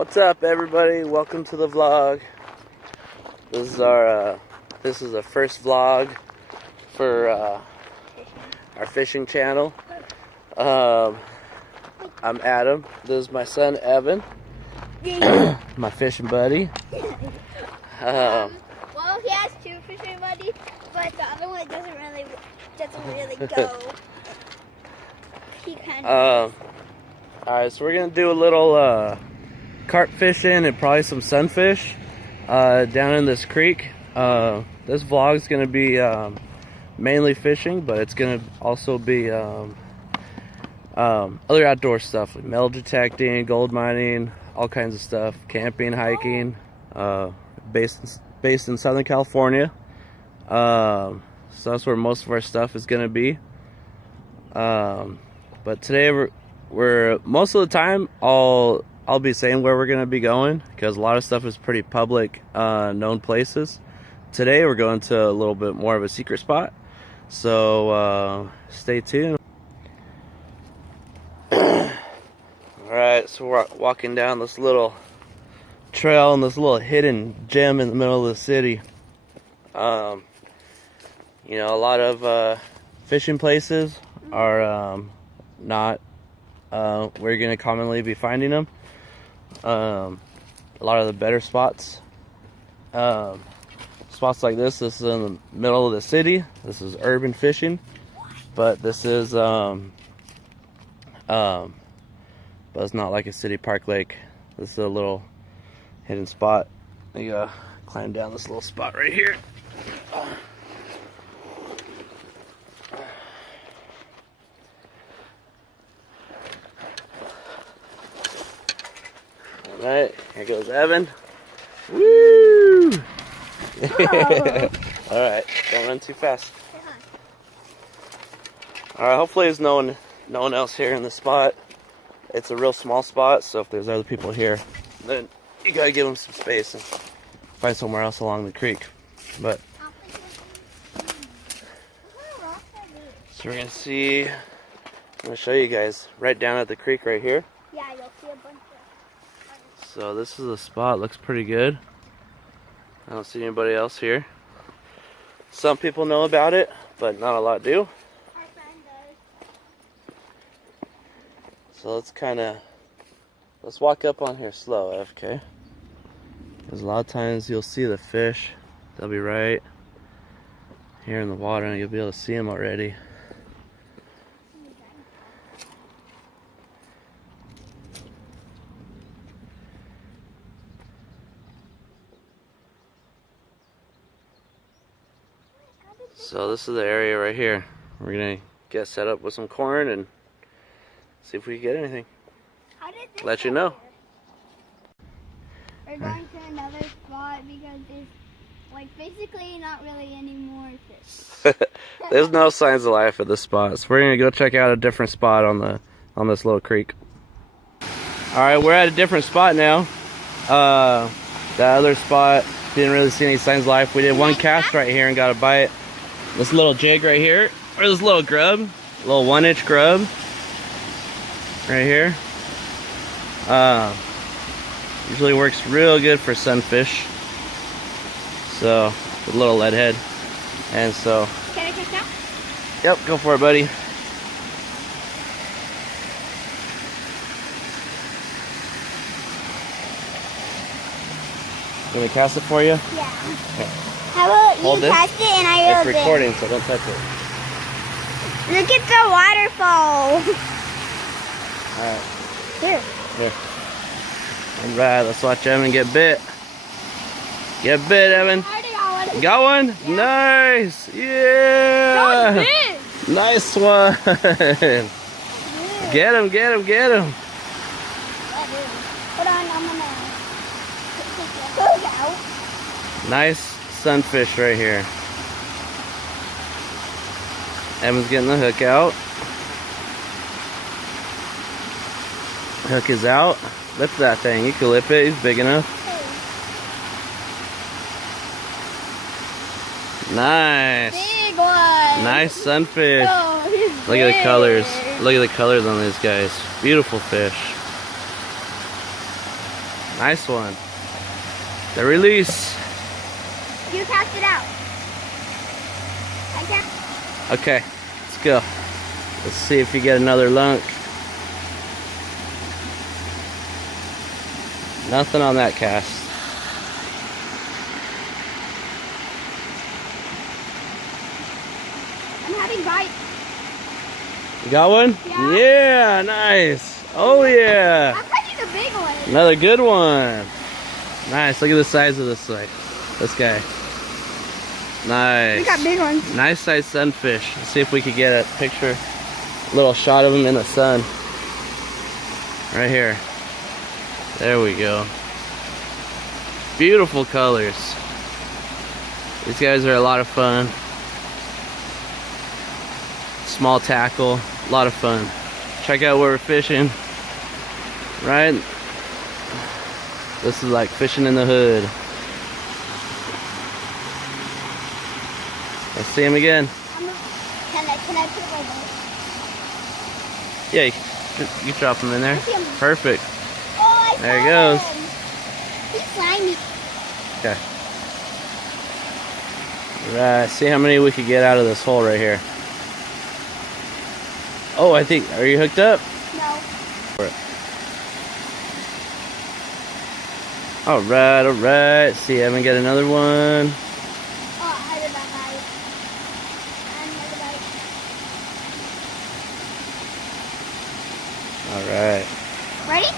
What's up, everybody? Welcome to the vlog. This is our the first vlog for our fishing channel. I'm Adam. This is my son Evan, my fishing buddy. Well, he has two fishing buddies, but the other one doesn't really go. He kind of. All right, so we're gonna do a little carp fishing and probably some sunfish down in this creek. This vlog is gonna be mainly fishing, but it's gonna also be other outdoor stuff like metal detecting, gold mining, all kinds of stuff, camping, hiking. Based in Southern California, so that's where most of our stuff is gonna be. But today we're most of the time I'll be saying where we're gonna be going because a lot of stuff is pretty public, known places. Today we're going to a little bit more of a secret spot, so stay tuned. Alright, so we're walking down this little trail in this little hidden gem in the middle of the city. You know, a lot of fishing places are not where you're going to commonly be finding them. A lot of the better spots, spots like this is in the middle of the city. This is urban fishing, but this is but it's not like a city park lake. This is a little hidden spot. You gotta climb down this little spot right here. Alright, here goes Evan. Woo! Alright, don't run too fast. Alright, hopefully there's no one else here in the spot. It's a real small spot, so if there's other people here, then you gotta give them some space and find somewhere else along the creek. But so we're gonna see. I'm gonna show you guys right down at the creek right here. Yeah, you'll see a bunch of. So this is the spot. Looks pretty good. I don't see anybody else here. Some people know about it, but not a lot do. Our friend does. So let's walk up on here slow, okay? Because a lot of times you'll see the fish. They'll be right here in the water and you'll be able to see them already. So this is the area right here. We're gonna get set up with some corn and see if we can get anything. How did this Let you know. We're going to another spot because there's like basically not really any more fish. There's no signs of life at this spot, so we're gonna go check out a different spot on this little creek. All right, we're at a different spot now. That other spot didn't really see any signs of life. We did one cast right here and got a bite. This little jig right here, or this little grub, little 1-inch grub right here. Usually works real good for sunfish. So, with a little lead head. And so, Can I catch that? yep, go for it, buddy. You want me to cast it for you? Yeah. Okay. How about Hold you this. catch it and I It's reel it? recording, so don't touch it. Look at the waterfall. Alright, Here. here. Alright, let's watch Evan get bit. Get bit, Evan. I already got one. Got one? Yeah. Nice! Yeah! That was big. Nice one! Get him, get him, get him! Hold on, I'm gonna take the hook out. Nice sunfish right here. Evan's getting the hook out. Hook is out. Lift that thing. You can lift it. He's big enough. Nice. Big one. Nice sunfish. Oh, he's Look at the big. colors. Look at the colors on these guys. Beautiful fish. Nice one. The release. You cast it out. I cast. Okay, let's go. Let's see if you get another lunk. Nothing on that cast. I'm having bites. You got one? Yeah. Yeah, nice. Oh yeah. I'm catching a big one. Another good one. Nice. Look at the size of this guy. Nice. We got big ones. Nice size sunfish. Let's see if we could get a picture, a little shot of him in the sun. Right here. There we go. Beautiful colors. These guys are a lot of fun. Small tackle, a lot of fun. Check out where we're fishing. Right? This is like fishing in the hood. Let's see him again. Can I put it over? Yeah, you drop him in there. Perfect. Oh, There he goes. He's slimy. Okay. Right, see how many we could get out of this hole right here. Oh, I think, are you hooked up? No. Alright, alright. See, I'm gonna get another one. Oh, I did that bite. Another Alright. bite. Ready?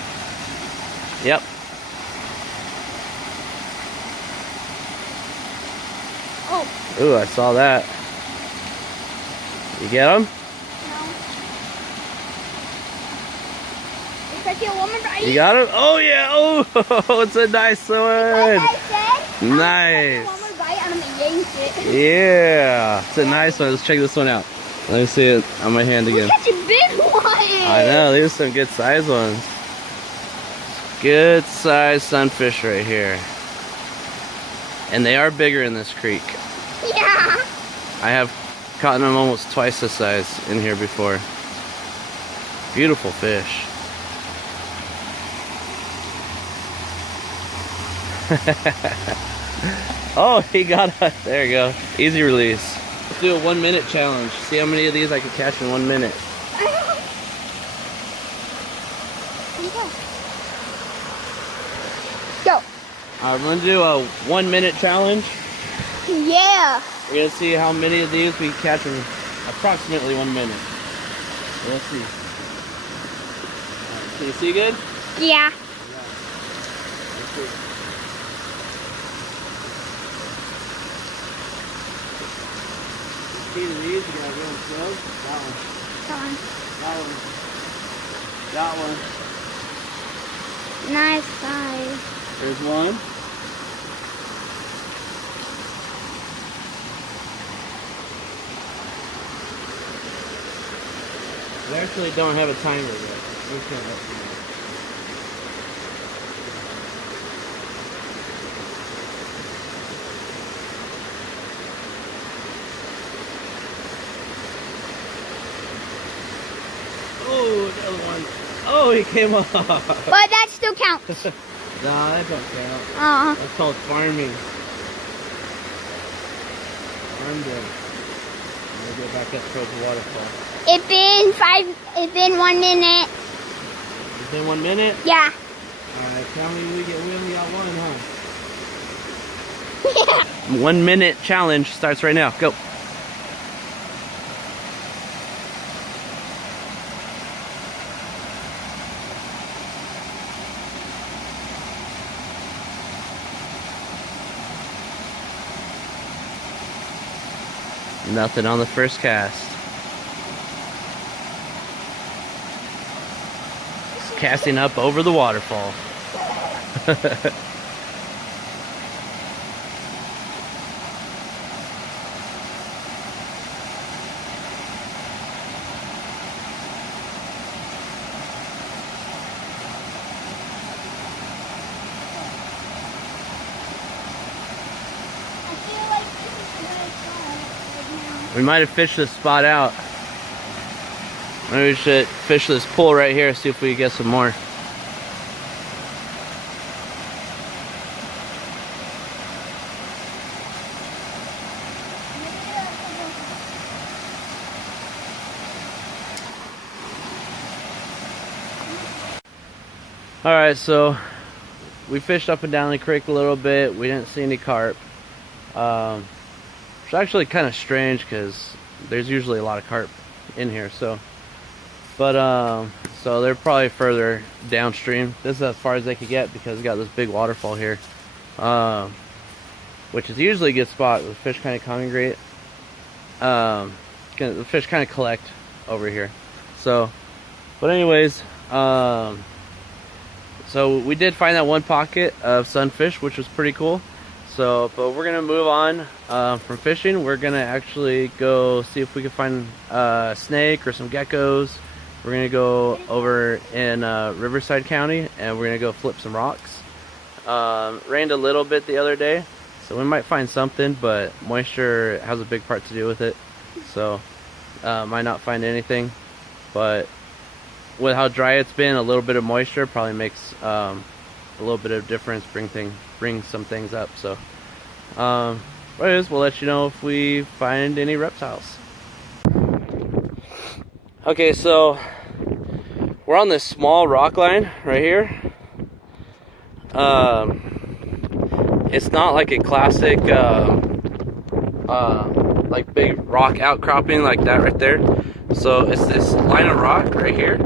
Yep. Oh. Ooh, I saw that. You get him? No. It's a woman bite. You got him? Oh yeah! Oh, it's a nice one. Like I said, Nice. one more bite and I'm gonna yank it. Yeah, it's a nice one. Let's check this one out. Let me see it on my hand We're again. catching big ones. I know, these are some good size ones. Good size sunfish right here. And they are bigger in this creek. Yeah. I have caught them almost twice the size in here before. Beautiful fish. Oh, he got it. There you go. Easy release. Let's do a 1 minute challenge. See how many of these I can catch in 1 minute. Go. I'm gonna do a 1 minute challenge. Yeah. We're gonna see how many of these we can catch in approximately 1 minute. So let's see. Can you see good? Yeah. Let's see. Key to these, you gotta go slow. That one. Come on. That one. That one. Nice size. There's one. We actually don't have a timer yet. We can't let you know. Oh, another one. Oh, he came off. But that still counts. Nah, that don't count. That's called farming. Farm day. I'm gonna go back up towards the waterfall. It's been 1 minute. It's been 1 minute? Yeah. Alright, tell me we only got one, huh? Yeah. 1 minute challenge starts right now. Go. Nothing on the first cast. Just casting up over the waterfall. We might have fished this spot out. Maybe we should fish this pool right here, see if we can get some more. Alright, so we fished up and down the creek a little bit. We didn't see any carp. It's actually kind of strange because there's usually a lot of carp in here. So they're probably further downstream. This is as far as they could get because we got this big waterfall here, which is usually a good spot. The fish kind of congregate. The fish kind of collect over here. So, but anyways, so we did find that one pocket of sunfish, which was pretty cool. So, but we're gonna move on from fishing. We're gonna actually go see if we can find a snake or some geckos. We're gonna go over in Riverside County and we're gonna go flip some rocks. Rained a little bit the other day, so we might find something, but moisture has a big part to do with it. So might not find anything, but with how dry it's been, a little bit of moisture probably makes a little bit of difference, bring some things up. So anyways, we'll let you know if we find any reptiles. Okay, so we're on this small rock line right here. It's not like a classic like big rock outcropping like that right there. So it's this line of rock right here,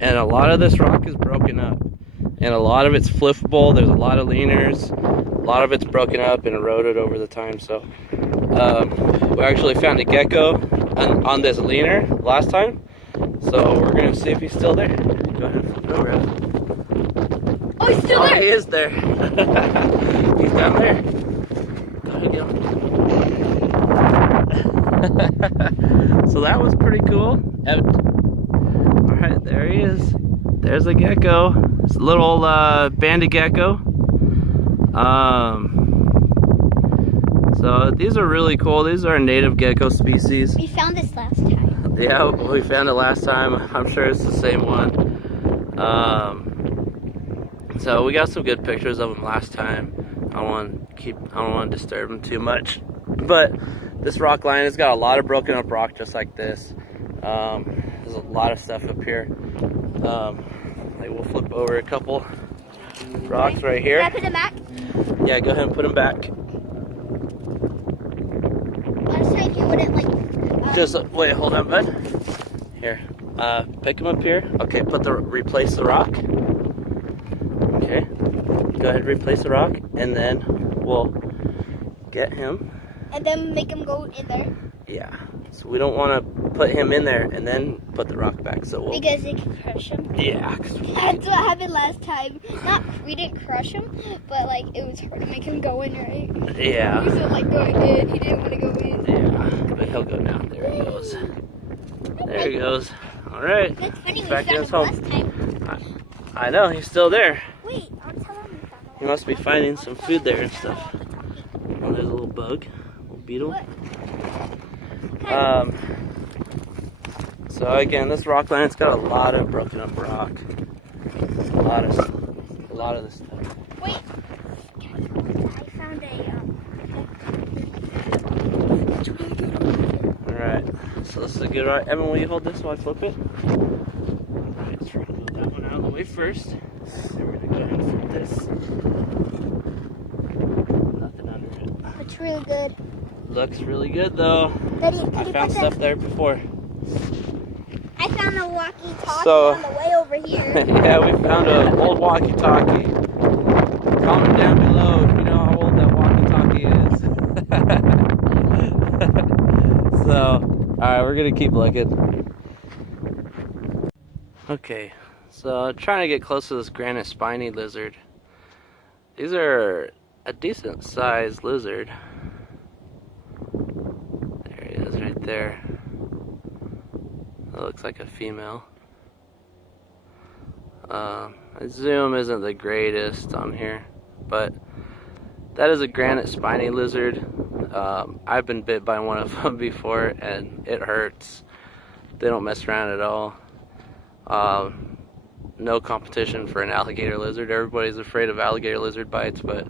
and a lot of this rock is broken up, and a lot of it's flippable. There's a lot of leaners, a lot of it's broken up and eroded over the time. So we actually found a gecko on this leaner last time, so we're gonna see if he's still there. Go ahead and flip it over. Oh, he's still there. He is there. He's down there. Go ahead, get him. So that was pretty cool. Alright, there he is. There's a gecko. It's a little banded gecko. So these are really cool. These are a native gecko species. We found this last time. Yeah, we found it last time. I'm sure it's the same one. So we got some good pictures of them last time. I don't want to disturb them too much. But this rock line has got a lot of broken up rock just like this. There's a lot of stuff up here. Like we'll flip over a couple rocks right here. Can I put them back? Yeah, go ahead and put them back. Last time you wouldn't like. Just wait, hold on, bud. Here, pick them up here. Okay, replace the rock. Okay, go ahead, replace the rock, and then we'll get him. And then make him go in there. Yeah. So we don't want to put him in there and then put the rock back. So because it can crush him. Yeah. That's what happened last time. We didn't crush him, but like it was hard to make him go in, right? Yeah. He was like going in. He didn't want to go in. Yeah. But he'll go now. There he goes. There he goes. All right. That's funny. Back in his home. Last time. I know he's still there. Wait, I'll tell him we found him. He must be finding some food there and stuff. Oh, there's a little bug. Beetle. So again, this rock line, it's got a lot of broken up rock. A lot of this stuff. Wait, I found All right, so this is a good rock. Evan, will you hold this while I flip it? All right, so we're gonna move that one out of the way first. Then we're gonna go ahead and flip this. Nothing under it. It's really good. Looks really good though. Daddy, I found stuff there before. I found a walkie-talkie So- on the way over here. Yeah, we found an old walkie-talkie. Comment down below if you know how old that walkie-talkie is. So, alright, we're gonna keep looking. Okay, so trying to get close to this granite spiny lizard. These are a decent sized lizard. There he is right there. That looks like a female. Zoom isn't the greatest on here, but that is a granite spiny lizard. I've been bit by one of them before and it hurts. They don't mess around at all. No competition for an alligator lizard. Everybody's afraid of alligator lizard bites, but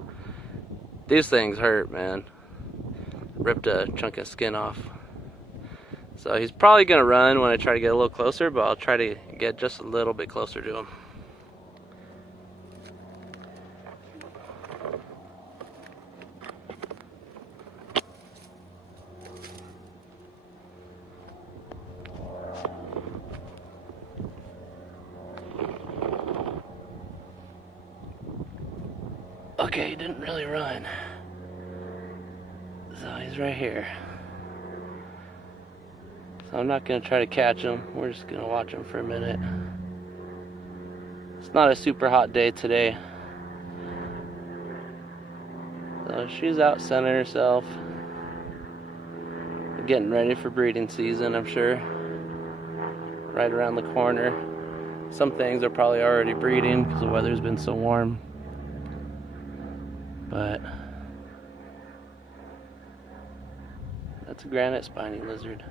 these things hurt, man. Ripped a chunk of skin off. So he's probably gonna run when I try to get a little closer, but I'll try to get just a little bit closer to him. Okay, he didn't really run. So he's right here. So I'm not gonna try to catch him. We're just gonna watch him for a minute. It's not a super hot day today. So she's out sunning herself. Getting ready for breeding season, I'm sure. Right around the corner. Some things are probably already breeding because the weather's been so warm. But that's a granite spiny lizard.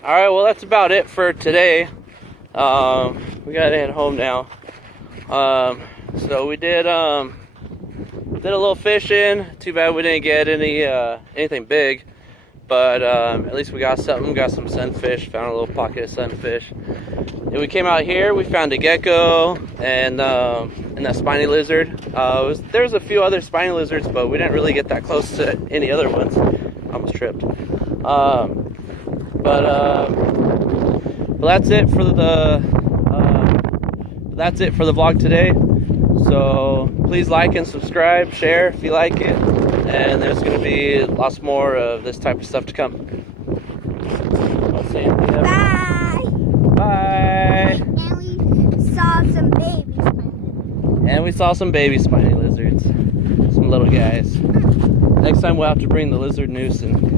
Alright, well that's about it for today. We gotta head home now. So we did a little fishing. Too bad we didn't get anything big, but at least we got something. Got some sunfish. Found a little pocket of sunfish. And we came out here. We found a gecko and that spiny lizard. There's a few other spiny lizards, but we didn't really get that close to any other ones. Almost tripped. But that's it for the vlog today. So please like and subscribe, share if you like it, and there's going to be lots more of this type of stuff to come. Bye. Bye. And we saw some baby spiny lizards. And we saw some baby spiny lizards, some little guys. Next time we'll have to bring the lizard noose and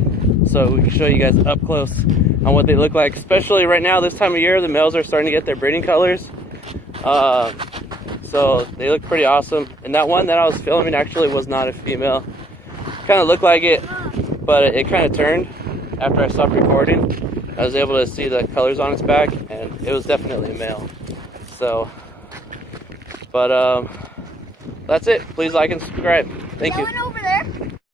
so we can show you guys up close on what they look like. Especially right now, this time of year, the males are starting to get their breeding colors. So they look pretty awesome. And that one that I was filming actually was not a female. Kind of looked like it, but it kind of turned after I stopped recording. I was able to see the colors on its back, and it was definitely a male. So, but that's it. Please like and subscribe. Thank you.